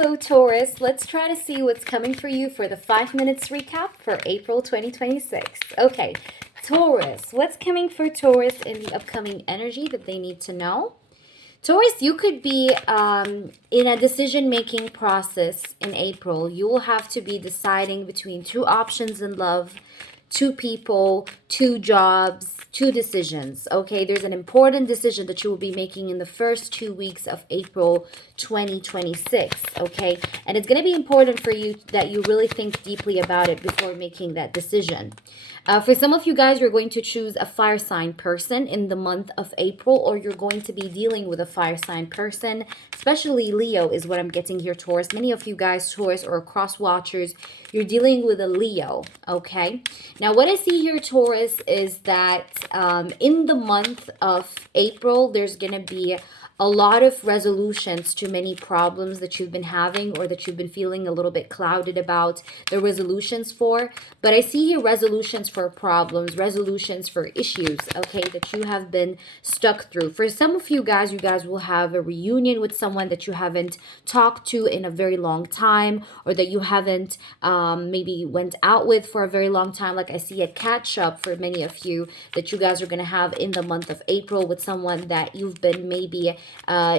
Hello, Taurus. Let's try to see what's coming for you for the 5 minutes recap for April 2026. Okay, Taurus, what's coming for Taurus in the upcoming energy that they need to know? Taurus, you could be in a decision-making process in April. You will have to be deciding between two options in love, two people, two jobs, two decisions. Okay, there's an important decision that you will be making in the first 2 weeks of April 2026. Okay, and it's going to be important for you that you really think deeply about it before making that decision. For some of you guys, you're going to choose a fire sign person in the month of April, or you're going to be dealing with a fire sign person, especially Leo is what I'm getting here, Taurus. Many of you guys, Taurus or cross watchers, you're dealing with a Leo, okay? Now, what I see here, Taurus, is that in the month of April, there's going to be a lot of resolutions to many problems that you've been having or that you've been feeling a little bit clouded about the resolutions for. But I see here resolutions for problems, resolutions for issues, okay, that you have been stuck through. For some of you guys will have a reunion with someone that you haven't talked to in a very long time, or that you haven't maybe went out with for a very long time. Like I see a catch up for many of you that you guys are going to have in the month of April with someone that you've been maybe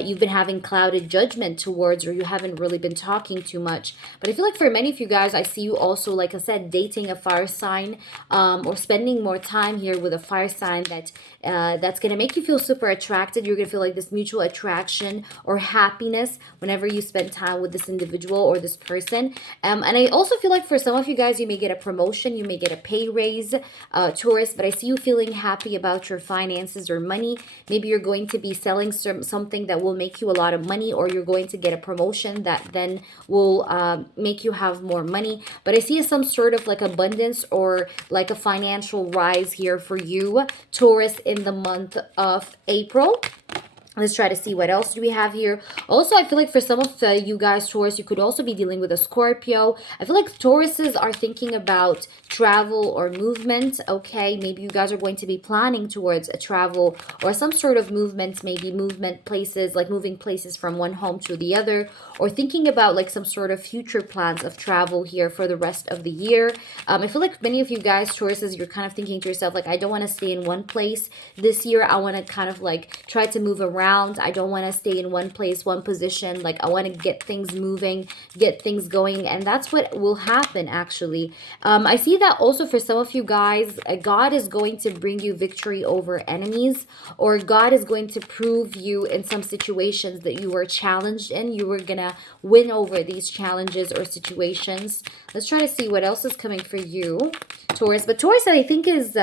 you've been having clouded judgment towards, or you haven't really been talking too much. But I feel like for many of you guys, I see you also, like I said, dating a fire sign, or spending more time here with a fire sign that's going to make you feel super attracted. You're going to feel like this mutual attraction or happiness whenever you spend time with this individual or this person. And I also feel like for some of you guys, you may get a promotion, you may get a pay raise, Taurus, but I see you feeling happy about your finances or money. Maybe you're going to be selling something that will make you a lot of money, or you're going to get a promotion that then will make you have more money. But I see some sort of like abundance or like a financial rise here for you, Taurus, in the month of April. Let's try to see what else do we have here. Also, I feel like for some of you guys, Taurus, you could also be dealing with a Scorpio. I feel like Tauruses are thinking about travel or movement, okay? Maybe you guys are going to be planning towards a travel or some sort of movement, maybe movement places, like moving places from one home to the other, or thinking about like some sort of future plans of travel here for the rest of the year. I feel like many of you guys, Tauruses, you're kind of thinking to yourself, like, I don't want to stay in one place this year. I want to kind of like try to move around. I don't want to stay in one place, one position. Like, I want to get things moving, get things going. And that's what will happen, actually. I see that also for some of you guys, God is going to bring you victory over enemies, or God is going to prove you in some situations that you were challenged in. You were going to win over these challenges or situations. Let's try to see what else is coming for you, Taurus. But Taurus, I think, is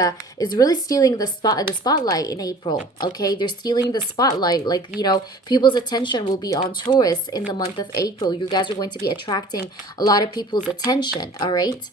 really stealing the spotlight in April. Okay, they're stealing the spotlight. Like, you know, people's attention will be on Taurus in the month of April. You guys are going to be attracting a lot of people's attention. All right.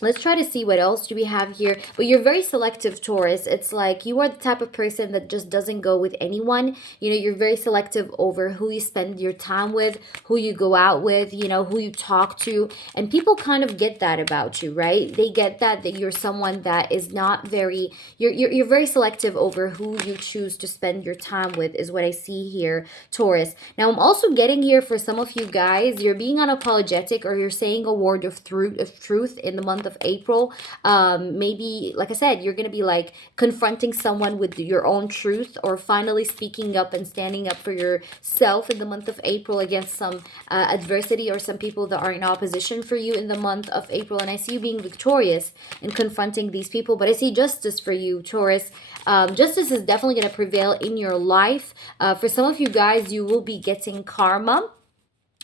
Let's try to see what else do we have here. But you're very selective, Taurus. It's like you are the type of person that just doesn't go with anyone. You know, you're very selective over who you spend your time with, who you go out with, you know, who you talk to. And people kind of get that about you, right? They get that you're someone that is not very, you're very selective over who you choose to spend your time with, is what I see here, Taurus. Now, I'm also getting here for some of you guys, you're being unapologetic, or you're saying a word of truth in the month of April. Maybe, like I said, you're going to be like confronting someone with your own truth, or finally speaking up and standing up for yourself in the month of April against some adversity or some people that are in opposition for you in the month of April. And I see you being victorious in confronting these people. But I see justice for you, Taurus. Justice is definitely going to prevail in your life. For some of you guys, you will be getting karma.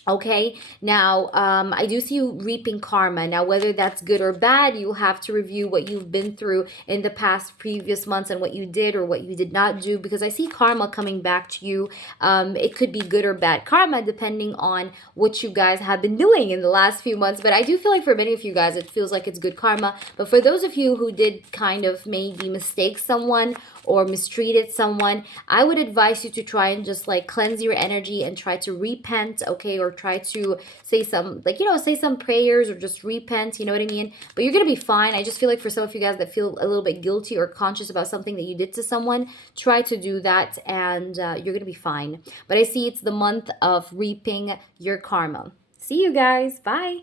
Okay, now I do see you reaping karma. Now, whether that's good or bad, you'll have to review what you've been through in the past previous months and what you did or what you did not do, because I see karma coming back to you. It could be good or bad karma depending on what you guys have been doing in the last few months. But I do feel like for many of you guys, it feels like it's good karma. But for those of you who did kind of maybe mistake someone or mistreated someone, I would advise you to try and just like cleanse your energy and try to repent, okay, or try to say some, like, say some prayers or just repent, you know what I mean? But you're going to be fine. I just feel like for some of you guys that feel a little bit guilty or conscious about something that you did to someone, try to do that and you're going to be fine. But I see it's the month of reaping your karma. See you guys. Bye.